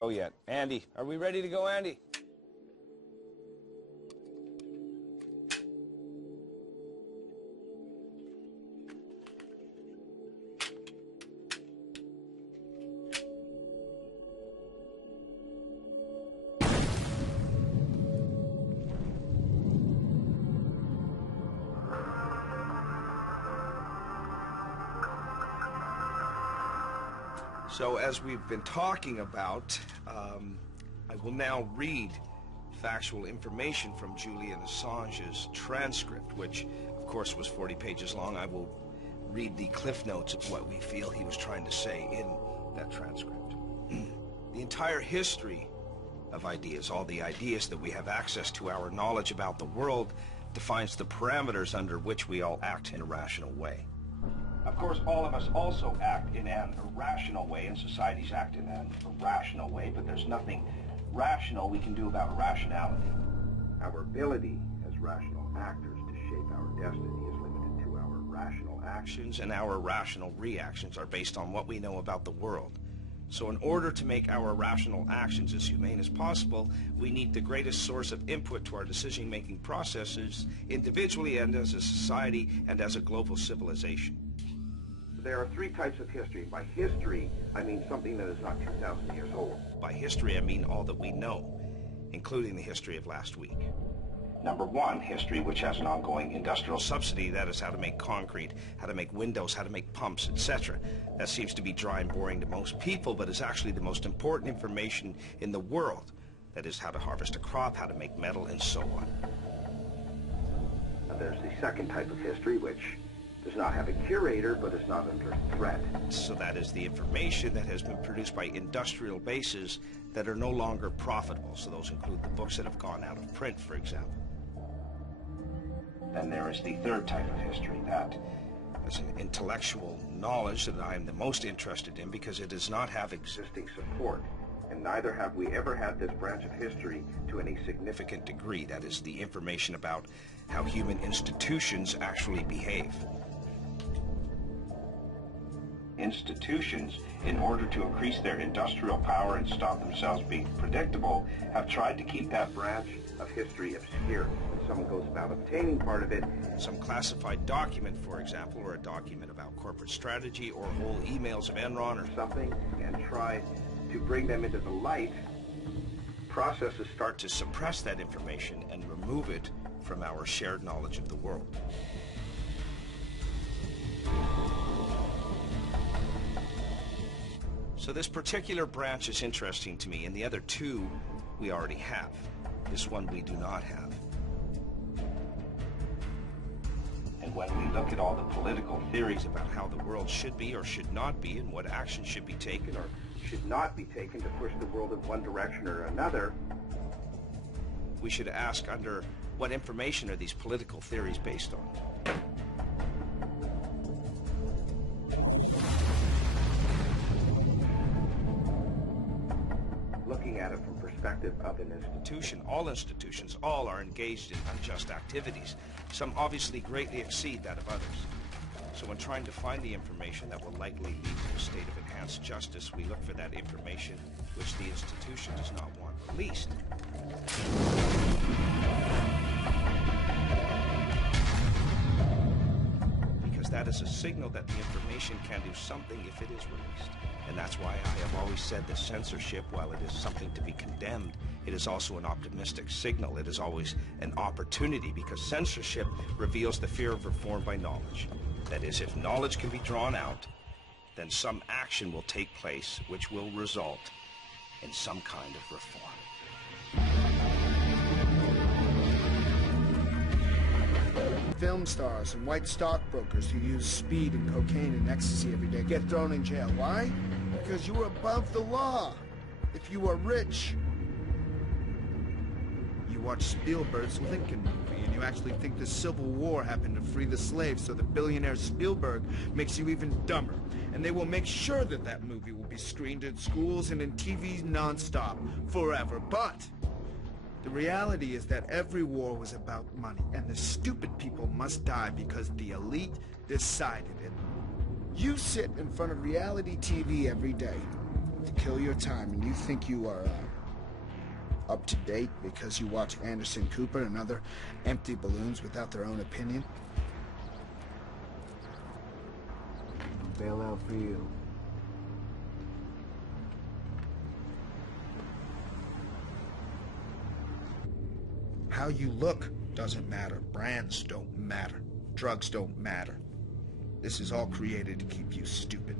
Oh, yet. Andy, are we ready to go, Andy? So, as we've been talking about, I will now read factual information from Julian Assange's transcript, which, of course, was 40 pages long. I will read the cliff notes of what we feel he was trying to say in that transcript. The entire history of ideas, all the ideas that we have access to, our knowledge about the world, defines the parameters under which we all act in a rational way. Of course, all of us also act in an irrational way, and societies act in an irrational way, but there's nothing rational we can do about irrationality. Our ability as rational actors to shape our destiny is limited to our rational actions, and our rational reactions are based on what we know about the world. So in order to make our rational actions as humane as possible, we need the greatest source of input to our decision-making processes, individually and as a society and as a global civilization. There are three types of history. By history, I mean something that is not 2,000 years old. By history, I mean all that we know, including the history of last week. Number one, history, which has an ongoing industrial subsidy, that is how to make concrete, how to make windows, how to make pumps, etc. That seems to be dry and boring to most people, but is actually the most important information in the world. That is how to harvest a crop, how to make metal, and so on. Now, there's the second type of history, which does not have a curator, but is not under threat. So that is the information that has been produced by industrial bases that are no longer profitable. So those include the books that have gone out of print, for example. Then there is the third type of history, that is an intellectual knowledge that I am the most interested in because it does not have existing support. And neither have we ever had this branch of history to any significant degree. That is the information about how human institutions actually behave. Institutions, in order to increase their industrial power and stop themselves being predictable, have tried to keep that branch of history obscure. When someone goes about obtaining part of it, some classified document, for example, or a document about corporate strategy, or whole emails of Enron or something, and try to bring them into the light, processes start to suppress that information and remove it from our shared knowledge of the world. So this particular branch is interesting to me, and the other two we already have. This one we do not have. And when we look at all the political theories about how the world should be or should not be, and what action should be taken or should not be taken to push the world in one direction or another, we should ask, under what information are these political theories based on? Looking at it from perspective of an institution, all institutions, all are engaged in unjust activities. Some obviously greatly exceed that of others. So when trying to find the information that will likely lead to a state of enhanced justice, we look for that information which the institution does not want released. Because that is a signal that the information can do something if it is released. And that's why I have always said that censorship, while it is something to be condemned, it is also an optimistic signal. It is always an opportunity, because censorship reveals the fear of reform by knowledge. That is, if knowledge can be drawn out, then some action will take place which will result in some kind of reform. Film stars and white stockbrokers who use speed and cocaine and ecstasy every day get thrown in jail. Why? Because you are above the law. If you are rich. You watch Spielberg's Lincoln movie and you actually think the Civil War happened to free the slaves, so the billionaire Spielberg makes you even dumber. And they will make sure that that movie will be screened in schools and in TV nonstop, forever. But the reality is that every war was about money, and the stupid people must die because the elite decided it. You sit in front of reality TV every day, to kill your time, and you think you are up to date because you watch Anderson Cooper and other empty balloons without their own opinion? I'll bail out for you. How you look doesn't matter. Brands don't matter. Drugs don't matter. This is all created to keep you stupid.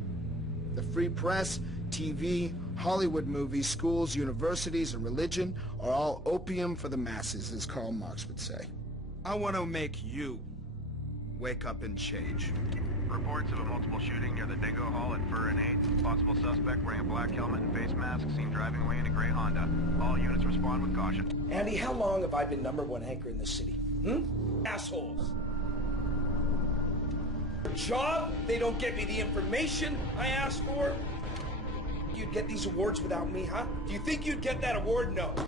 The free press, TV, Hollywood movies, schools, universities, and religion are all opium for the masses, as Karl Marx would say. I want to make you wake up and change. Reports of a multiple shooting near the Dingo Hall at Fur and 8. Possible suspect wearing a black helmet and face mask seen driving away in a gray Honda. All units respond with caution. Andy, how long have I been #1 anchor in this city? Assholes. Job, they don't get me the information I asked for. You'd get these awards without me, huh? Do you think you'd get that award? No.